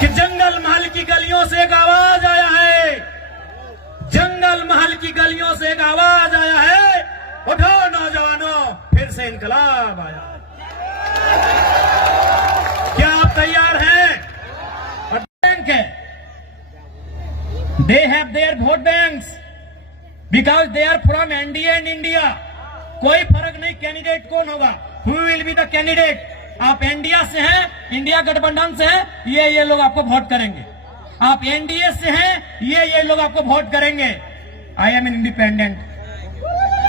कि जंगल महल की गलियों से एक आवाज आया है, जंगल महल की गलियों से एक आवाज आया है, उठो नौजवानों फिर से इनकलाब आया। क्या आप तैयार हैं? और बैंक है, they have their vote banks because they are from NDA and India. कोई फर्क नहीं कैंडिडेट कौन होगा, who will be the candidate. आप इंडिया से हैं, इंडिया गठबंधन से हैं, ये लोग आपको वोट करेंगे। आप एनडीए से हैं, ये लोग आपको वोट करेंगे। I am an independent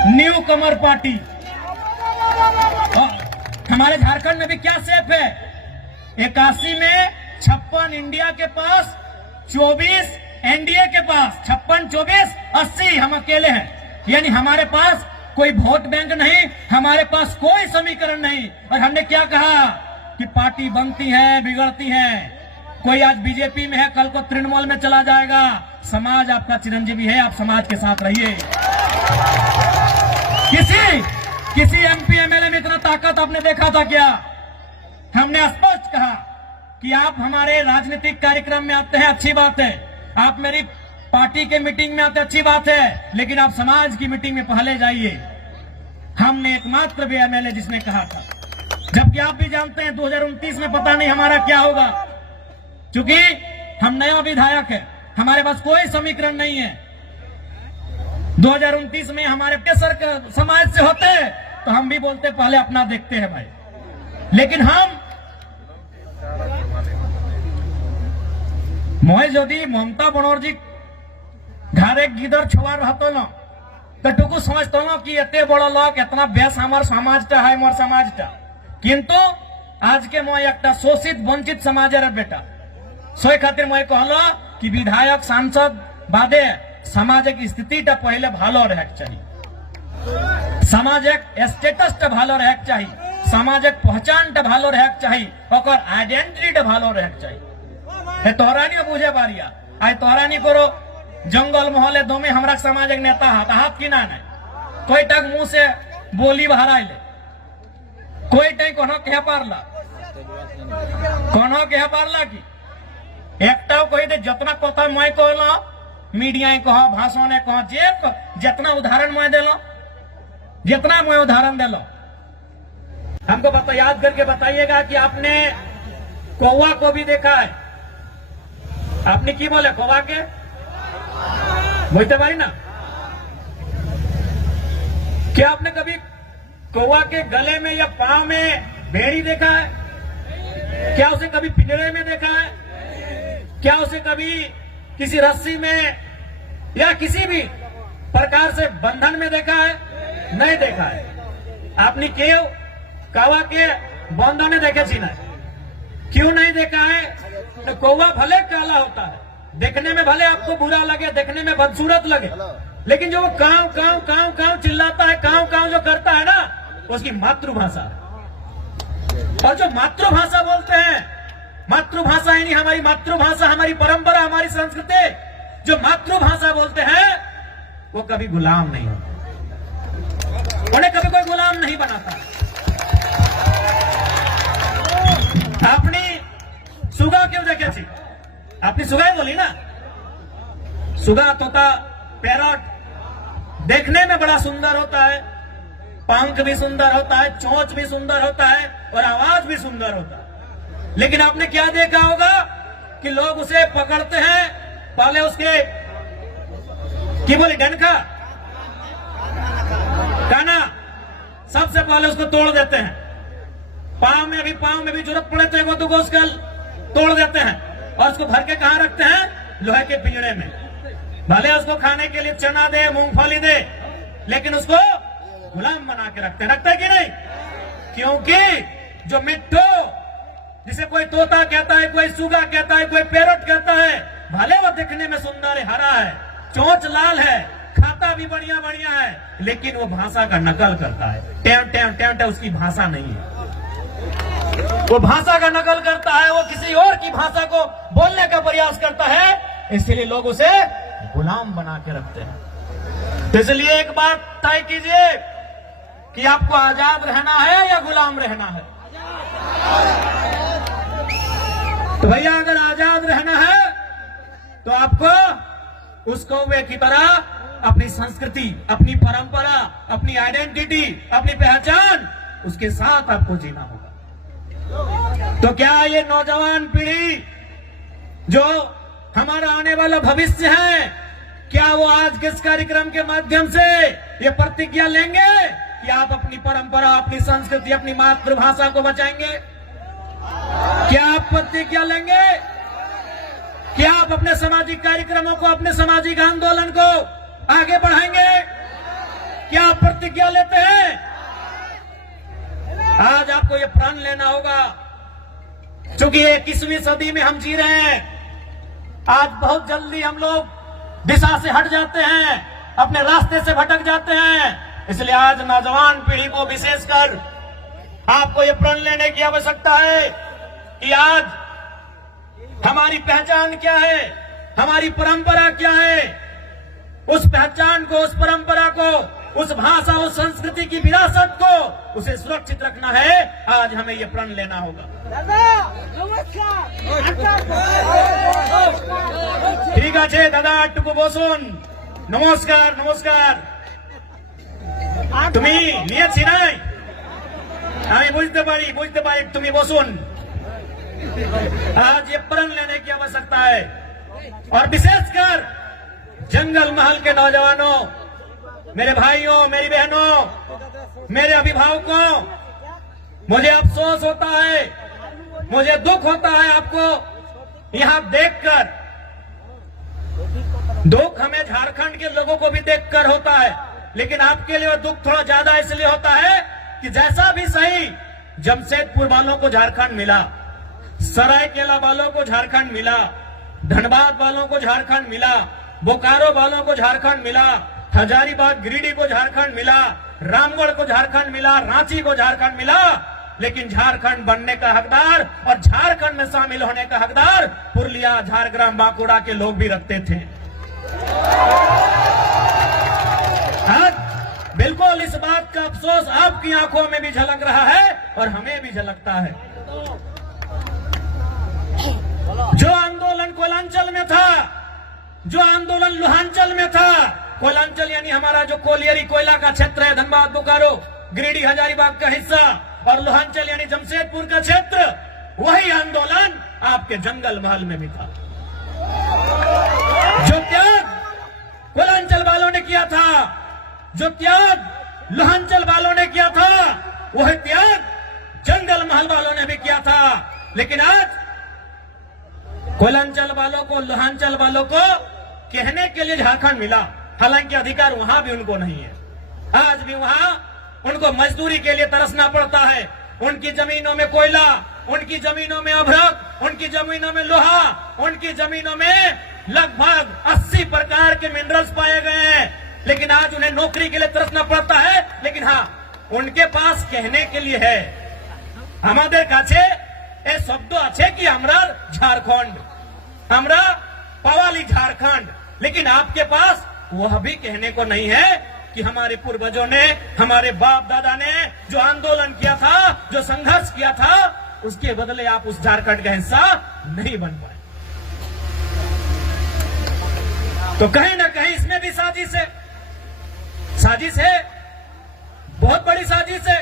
new Qamar party. हमारे झारखंड में भी क्या सेफ है, 81 में 56 इंडिया के पास, 24 एनडीए के पास, 56, 24, 80 हम अकेले हैं। यानी हमारे पास कोई वोट बैंक नहीं, हमारे पास कोई समीकरण नहीं। और हमने क्या कहा कि पार्टी बनती है बिगड़ती है। कोई आज बीजेपी में है, कल को तृणमूल में चला जाएगा। समाज आपका चिरंजीवी है, आप समाज के साथ रहिए। किसी एमपी एमएलए में इतना ताकत आपने देखा था क्या? हमने स्पष्ट कहा कि आप हमारे राजनीतिक कार्यक्रम में आते हैं, अच्छी बात है। आप मेरी पार्टी के मीटिंग में आते, अच्छी बात है, लेकिन आप समाज की मीटिंग में पहले जाइए। हमने एकमात्र भी एमएलए जिसने कहा था, जबकि आप भी जानते हैं 2029 में पता नहीं हमारा क्या होगा, क्योंकि हम नया विधायक है, हमारे पास कोई समीकरण नहीं है। 2029 में हमारे केसर समाज से होते तो हम भी बोलते पहले अपना देखते हैं भाई, लेकिन हम मैं यदि ममता बनर्जी घरे गिदर छुआ रहतो न तो टुकु समझतो न कि एते बड़ लोग इतना बेस हमार समाजटा है, मोर समाजटा। किंतु आज के मैं एक शोषित वंचित समाजेर बेटा सोई खातिर मैं कहलो कि विधायक सांसद बादे सामाजिक स्थितिटा पहले भालो रहेके चाहिए, सामाजिक स्टेटसटा भालो रहेके चाहिए, सामाजिक पहचानटा भालो रहेके चाहिए, ओकर आइडेंटिटीटा भालो रहेके चाहिए। तोहरा नहीं बुझे बारिया, आई तोहरा नहीं करो जंगल मोहल्ले दोमे हमरा सामाजिक नेता हाथ की ना नहीं, कोई टक मुंह से बोली बहरा ले, कोई टक कोनो कह पारला, कोनो कह पारला की एकटा कही दे जितना कथा मैं कहलो मीडिया कह भाषण कह जे जितना उदाहरण मैं दिलो, जितना मैं उदाहरण दिलो, हमको बता याद करके बताइएगा कि आपने कौवा को भी देखा है। आपने की बोले कौवा के बोलते भाई ना, क्या आपने कभी कौवा के गले में या पांव में भेड़ी देखा है? क्या उसे कभी पिंजरे में देखा है? क्या उसे कभी किसी रस्सी में या किसी भी प्रकार से बंधन में देखा है? नहीं देखा है। आपने क्यों कौवा के बंधन देखे छी ना? क्यों नहीं देखा है? तो कौवा भले काला होता है, देखने में भले आपको बुरा लगे, देखने में बदसूरत लगे, लेकिन जो वो काव काव काव काव चिल्लाता है, काव काव जो करता है ना, उसकी मातृभाषा। और जो मातृभाषा बोलते हैं, मातृभाषा यानी हमारी मातृभाषा, हमारी परंपरा, हमारी संस्कृति, जो मातृभाषा बोलते हैं वो कभी गुलाम नहीं होता, उन्हें कभी कोई गुलाम नहीं बनाता। आपने सुगा क्यों देखे थी? आपने सुगा ही बोली ना, सुगा तोता पैरट देखने में बड़ा सुंदर होता है, पंख भी सुंदर होता है, चोंच भी सुंदर होता है और आवाज भी सुंदर होता है। लेकिन आपने क्या देखा होगा कि लोग उसे पकड़ते हैं, पहले उसके की बोली डंका काना सबसे पहले उसको तोड़ देते हैं, पांव में भी जरूरत पड़े तो एक दो उसका तोड़ देते हैं और उसको भर के कहां रखते हैं? लोहे के पिंजरे में। भले उसको खाने के लिए चना दे, मूंगफली दे, लेकिन उसको गुलाम बना के रखते हैं। रखता है कि नहीं? क्योंकि जो मिट्टू जिसे कोई तोता कहता है, कोई सुगा कहता है, कोई पैरट कहता है, भले वो दिखने में सुंदर है, हरा है, चोंच लाल है, खाता भी बढ़िया बढ़िया है, लेकिन वो भाषा का नकल करता है। टेम टेम टेम टेम उसकी भाषा नहीं है, वो भाषा का नकल करता है, वो किसी और की भाषा को बोलने का प्रयास करता है, इसलिए लोग उसे गुलाम बना के रखते हैं। तो इसलिए एक बात तय कीजिए कि आपको आजाद रहना है या गुलाम रहना है। तो भैया अगर आजाद उसको वे की तरह अपनी संस्कृति, अपनी परंपरा, अपनी आइडेंटिटी, अपनी पहचान, उसके साथ आपको जीना होगा। तो क्या ये नौजवान पीढ़ी जो हमारा आने वाला भविष्य है, क्या वो आज के इस कार्यक्रम के माध्यम से ये प्रतिज्ञा लेंगे कि आप अपनी परंपरा, अपनी संस्कृति, अपनी मातृभाषा को बचाएंगे? क्या आप प्रतिज्ञा लेंगे? क्या आप अपने सामाजिक कार्यक्रमों को, अपने सामाजिक आंदोलन को आगे बढ़ाएंगे? क्या आप प्रतिज्ञा लेते हैं? आज आपको ये प्रण लेना होगा, क्योंकि 21वीं सदी में हम जी रहे हैं। आज बहुत जल्दी हम लोग दिशा से हट जाते हैं, अपने रास्ते से भटक जाते हैं। इसलिए आज नौजवान पीढ़ी को विशेषकर आपको ये प्रण लेने की आवश्यकता है कि आज हमारी पहचान क्या है, हमारी परंपरा क्या है। उस पहचान को, उस परंपरा को, उस भाषा, उस संस्कृति की विरासत को, उसे सुरक्षित रखना है। आज हमें ये प्रण लेना होगा। ठीक है दादा, टुकु बसुन। नमस्कार नमस्कार। তুমি নিয়েছি নাই, আমি বুঝতে পারি তুমি বসুন। आज ये प्रण लेने की आवश्यकता है, और विशेषकर जंगल महल के नौजवानों, मेरे भाइयों, मेरी बहनों, मेरे अभिभावकों, मुझे अफसोस होता है, मुझे दुख होता है आपको यहां देखकर। दुख हमें झारखंड के लोगों को भी देखकर होता है, लेकिन आपके लिए दुख थोड़ा ज्यादा इसलिए होता है कि जैसा भी सही, जमशेदपुर वालों को झारखंड मिला, सरायकेला वालों को झारखंड मिला, धनबाद वालों को झारखंड मिला, बोकारो वालों को झारखंड मिला, हजारीबाग गिरिडीह को झारखंड मिला, रामगढ़ को झारखंड मिला, रांची को झारखंड मिला, लेकिन झारखंड बनने का हकदार और झारखंड में शामिल होने का हकदार पुरुलिया, झारग्राम, बांकुड़ा के लोग भी रखते थे। आज बिल्कुल इस बात का अफसोस आपकी आंखों में भी झलक रहा है और हमें भी झलकता है। जो आंदोलन कोयलांचल में था, जो आंदोलन लोहांचल में था, कोयलांचल यानी हमारा जो कोलियरी कोयला का क्षेत्र है, धनबाद, बोकारो, गिरिडीह, हजारीबाग का हिस्सा, और लोहांचल यानी जमशेदपुर का क्षेत्र, वही आंदोलन आपके जंगल महल में भी था। जो त्याग कोयलांचल वालों ने किया था, जो त्याग लोहांचल वालों ने किया था, वह त्याग जंगल महल वालों ने भी किया था। लेकिन आज कोयलांचल वालों को, लोहांचल वालों को कहने के लिए झारखंड मिला, हालांकि अधिकार वहां भी उनको नहीं है। आज भी वहां उनको मजदूरी के लिए तरसना पड़ता है। उनकी जमीनों में कोयला, उनकी जमीनों में अभ्रक, उनकी जमीनों में लोहा, उनकी जमीनों में लगभग 80 प्रकार के मिनरल्स पाए गए हैं, लेकिन आज उन्हें नौकरी के लिए तरसना पड़ता है। लेकिन हाँ, उनके पास कहने के लिए है, हमारे काछे ए शब्द আছে कि हमरा झारखंड, हमरा पवाली झारखंड, लेकिन आपके पास वह भी कहने को नहीं है कि हमारे पूर्वजों ने, हमारे बाप दादा ने जो आंदोलन किया था, जो संघर्ष किया था, उसके बदले आप उस झारखंड का हिस्सा नहीं बन पाए। तो कहीं ना कहीं इसमें भी साजिश है, साजिश है, बहुत बड़ी साजिश है।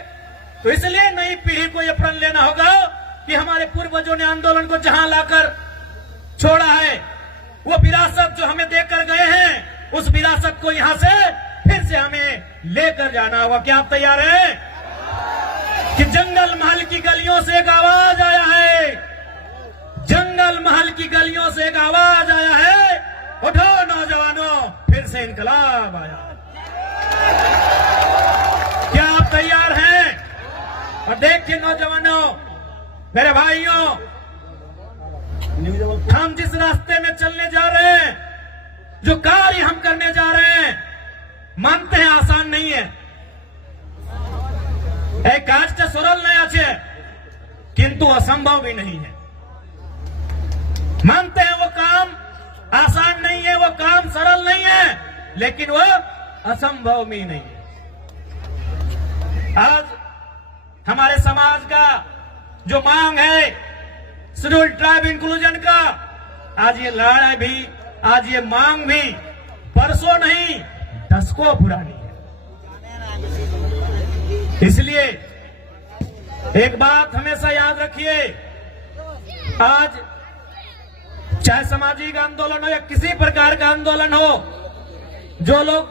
तो इसलिए नई पीढ़ी को यह प्रण लेना होगा कि हमारे पूर्वजों ने आंदोलन को जहां लाकर छोड़ा है, वो विरासत जो हमें देकर गए हैं, उस विरासत को यहां से फिर से हमें लेकर जाना होगा। क्या आप तैयार हैं? कि जंगल महल की गलियों से एक आवाज आया है, जंगल महल की गलियों से एक आवाज आया है, उठो नौजवानों, फिर से इनकलाब आया। क्या आप तैयार हैं? और देखिए नौजवानों, मेरे भाइयों, हम जिस रास्ते में चलने जा रहे हैं, जो कार्य हम करने जा रहे हैं, मानते हैं आसान नहीं है। एक काजटा सरल नहीं আছে, किंतु असंभव भी नहीं है। मानते हैं वो काम आसान नहीं है, वो काम सरल नहीं है, लेकिन वो असंभव भी नहीं है। आज हमारे समाज का जो मांग है शेड्यूल्ड ट्राइब इंक्लूजन का, आज ये लड़ाई भी, आज ये मांग भी परसों नहीं, दशकों पुरानी है। इसलिए एक बात हमेशा याद रखिए, आज चाहे सामाजिक आंदोलन हो या किसी प्रकार का आंदोलन हो, जो लोग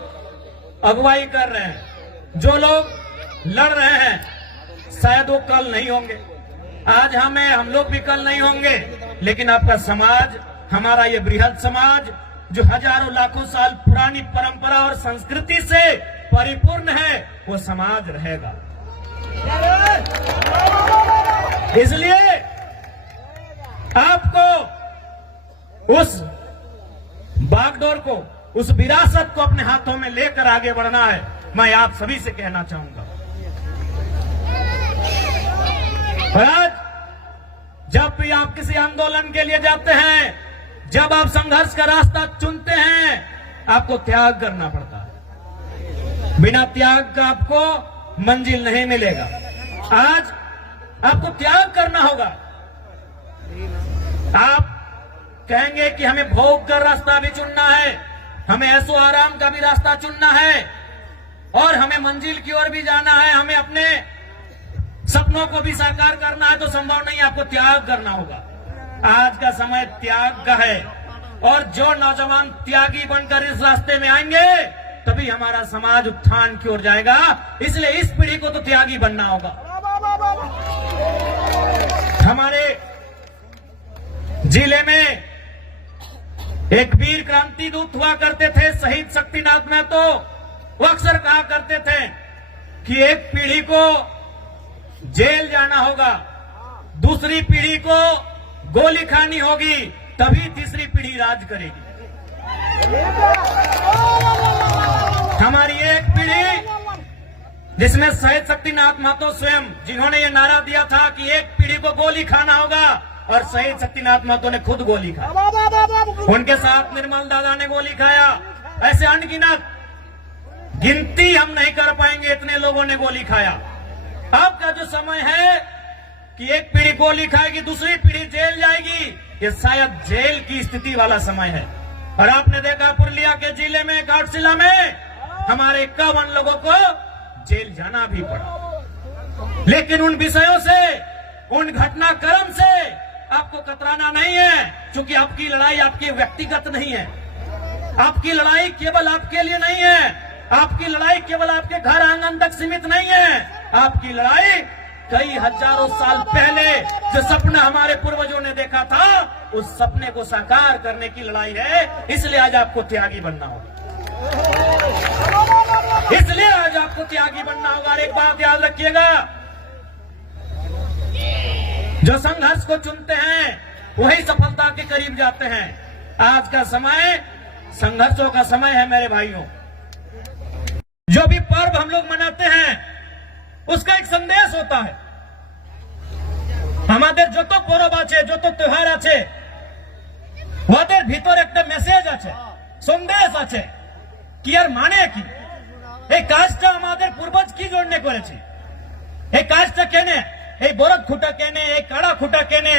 अगुवाई कर रहे हैं, जो लोग लड़ रहे हैं, शायद वो कल नहीं होंगे। आज हम लोग भी कल नहीं होंगे, लेकिन आपका समाज, हमारा ये बृहद समाज जो हजारों लाखों साल पुरानी परंपरा और संस्कृति से परिपूर्ण है, वो समाज रहेगा। इसलिए आपको उस बागडोर को, उस विरासत को अपने हाथों में लेकर आगे बढ़ना है। मैं आप सभी से कहना चाहूंगा। और आज जब भी आप किसी आंदोलन के लिए जाते हैं, जब आप संघर्ष का रास्ता चुनते हैं, आपको त्याग करना पड़ता है। बिना त्याग का आपको मंजिल नहीं मिलेगा। आज आपको त्याग करना होगा। आप कहेंगे कि हमें भोग कर रास्ता भी चुनना है, हमें ऐसो आराम का भी रास्ता चुनना है, और हमें मंजिल की ओर भी जाना है, हमें अपने सपनों को भी साकार करना है, तो संभव नहीं, आपको त्याग करना होगा। आज का समय त्याग का है, और जो नौजवान त्यागी बनकर इस रास्ते में आएंगे, तभी हमारा समाज उत्थान की ओर जाएगा। इसलिए इस पीढ़ी को तो त्यागी बनना होगा। हमारे जिले में एक वीर क्रांति दूत हुआ करते थे, शहीद शक्तिनाथ महतो। वो अक्सर कहा करते थे कि एक पीढ़ी को जेल जाना होगा, दूसरी पीढ़ी को गोली खानी होगी, तभी तीसरी पीढ़ी राज करेगी। हमारी एक पीढ़ी जिसमें शहीद शक्तिनाथ महतो स्वयं, जिन्होंने ये नारा दिया था कि एक पीढ़ी को गोली खाना होगा, और शहीद शक्तिनाथ महतो ने खुद गोली खाई। उनके साथ निर्मल दादा ने गोली खाया। ऐसे अनगिनत, गिनती हम नहीं कर पाएंगे, इतने लोगों ने गोली खाया। आपका जो समय है कि एक पीढ़ी गोली खाएगी, दूसरी पीढ़ी जेल जाएगी, ये शायद जेल की स्थिति वाला समय है। और आपने देखा पुरुलिया के जिले में, घाटशिला में हमारे 51 लोगों को जेल जाना भी पड़ा। लेकिन उन विषयों से, उन घटनाक्रम से आपको कतराना नहीं है, क्योंकि आपकी लड़ाई आपकी व्यक्तिगत नहीं है। आपकी लड़ाई केवल आपके लिए नहीं है। आपकी लड़ाई केवल आपके घर आंगन तक सीमित नहीं है। आपकी लड़ाई कई हजारों साल पहले जो सपना हमारे पूर्वजों ने देखा था, उस सपने को साकार करने की लड़ाई है। इसलिए आज आपको त्यागी बनना होगा। इसलिए आज आपको त्यागी बनना होगा। और एक बात याद रखिएगा, जो संघर्ष को चुनते हैं वही सफलता के करीब जाते हैं। आज का समय संघर्षों का समय है मेरे भाइयों। जो भी पर्व हम लोग मनाते हैं, उसका एक संदेश होता है। हमारे जो तो पर्व आछे, जो तो त्योहार आछे, ওদের ভিতর একটা মেসেজ আছে, সন্দেশ আছে কি আর মানে কি, এই কাজটা আমাদের পূর্বজ কি জন্য করেছে, এই কাজটা কেনে, এই বরদ খুঁটা কেনে, এই কাড়া খুঁটা কেনে,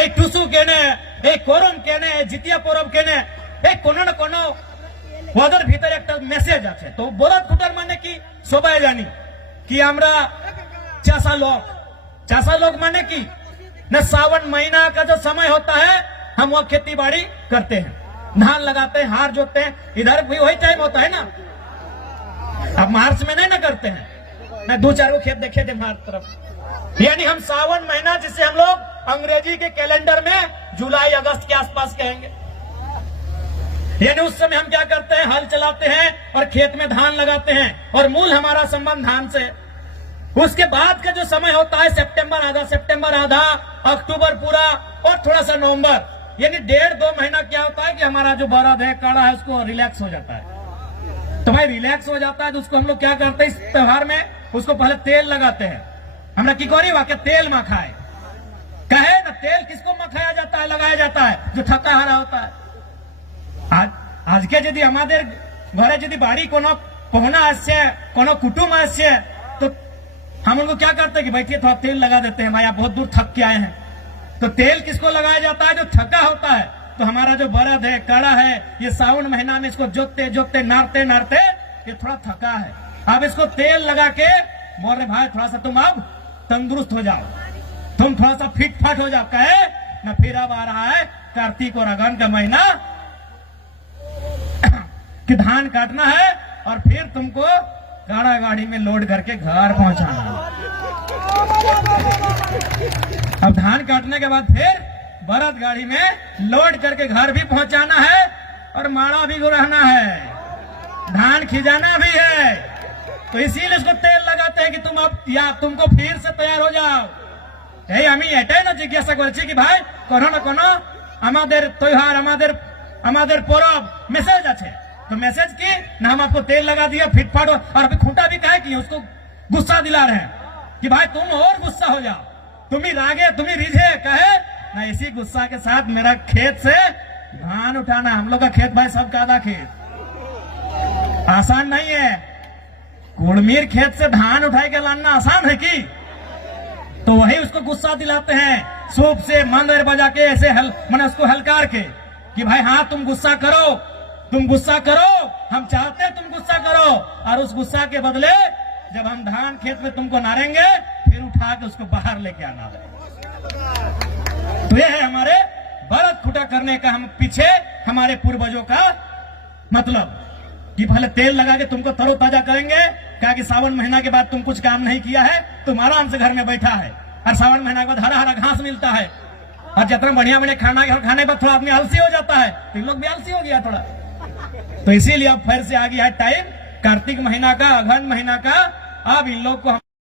এই টুসু কেনে, এই করম কেনে, জিতিয়া পরব কেনে, এই কোনো না কোনো ওদের ভিতরে একটা মেসেজ আছে। তো বরদ খুঁটার মানে কি সবাই জানি कि আমরা चासा लोग माने की न, सावन महीना का जो समय होता है हम वो खेती बाड़ी करते हैं, धान लगाते हैं, हार जोतते हैं। इधर भी वही टाइम होता है ना। अब मार्च में नहीं ना करते हैं, मैं 2-4 खेत देखे थे हमारी तरफ। यानी हम सावन महीना, जिसे हम लोग अंग्रेजी के कैलेंडर में जुलाई अगस्त के आसपास कहेंगे, यानी उस समय हम क्या करते हैं, हल चलाते हैं और खेत में धान लगाते हैं, और मूल हमारा संबंध धान से। उसके बाद का जो समय होता है सितंबर आधा, अक्टूबर पूरा, और थोड़ा सा नवंबर, यानी 1.5-2 महीना क्या होता है कि हमारा जो बरद है, काड़ा है, उसको रिलैक्स हो जाता है। तो भाई रिलैक्स हो जाता है तो उसको हम लोग क्या करते हैं, इस त्योहार में उसको पहले तेल लगाते हैं। हमरा की करी वाक्य तेल मखाए कहे ना, तेल किसको मखाया जाता है, लगाया जाता है, जो थका हारा होता है। आज के यदि हमारे घरे यदि बाड़ी कोनो पहुना आसे, कोनो कुटुंब आसे, तो हम उनको क्या करते हैं कि बैठिए थोड़ा तेल लगा देते हैं, भाई आप बहुत दूर थक के आए हैं। तो तेल किसको लगाया जाता है, जो थका होता है, तो हमारा जो बरद है, कड़ा है, ये सावन महीना में इसको जोतते जोतते नारते नारते ये थोड़ा थका है। अब इसको तेल लगा के बोल रहे भाई थोड़ा सा तुम अब तंदुरुस्त हो जाओ, तुम थोड़ा सा फिट फाट हो जाओ। कहे ना फिर अब आ रहा है कार्तिक और अगन का महीना कि धान काटना है और फिर तुमको गाड़ा गाड़ी में लोड करके घर पहुंचाना है। अब धान काटने के बाद फिर बरद गाड़ी में लोड करके घर भी पहुंचाना है और माड़ा भी रहना है, धान खिजाना भी है। तो इसीलिए इसको तेल लगाते हैं कि तुम अब या तुमको फिर से तैयार हो जाओ। এই আমি এটাই না জিজ্ঞাসা করেছি কি ভাই কোনো না কোনো আমাদের त्योहार আমাদের পরব মেসেज আছে, तो मैसेज की ना हम आपको तेल लगा दिया फिटफाट और अभी खूंटा भी कहे कि उसको गुस्सा दिला रहे हैं कि भाई तुम और गुस्सा हो जाओ, तुम ही रागे तुम ही रिझे। कहे ना इसी गुस्सा के साथ मेरा खेत से धान उठाना, हम लोग का खेत भाई सबका आधा खेत आसान नहीं है। कुड़मीर खेत से धान उठाए के लाना आसान है कि? तो वही उसको गुस्सा दिलाते हैं, सूप से मंदिर बजा के ऐसे मैंने उसको हलकार के कि भाई हाँ तुम गुस्सा करो, तुम गुस्सा करो, हम चाहते हैं तुम गुस्सा करो, और उस गुस्सा के बदले जब हम धान खेत में तुमको नारेंगे फिर उठा के उसको बाहर लेके आना है। तो ये है हमारे बरद खुटा करने का हम पीछे हमारे पूर्वजों का मतलब कि पहले तेल लगा के तुमको तरोताजा करेंगे। क्या कि सावन महीना के बाद तुम कुछ काम नहीं किया है, तुम आराम से घर में बैठा है और सावन महीना के बाद हरा हरा घास मिलता है और जितना बढ़िया बढ़िया खाना खाने पर थोड़ा आदमी आलसी हो जाता है, तो इन लोग भी आलसी हो गया थोड़ा। तो इसीलिए अब फिर से आ गया है टाइम कार्तिक महीना का, अगहन महीना का। अब इन लोग को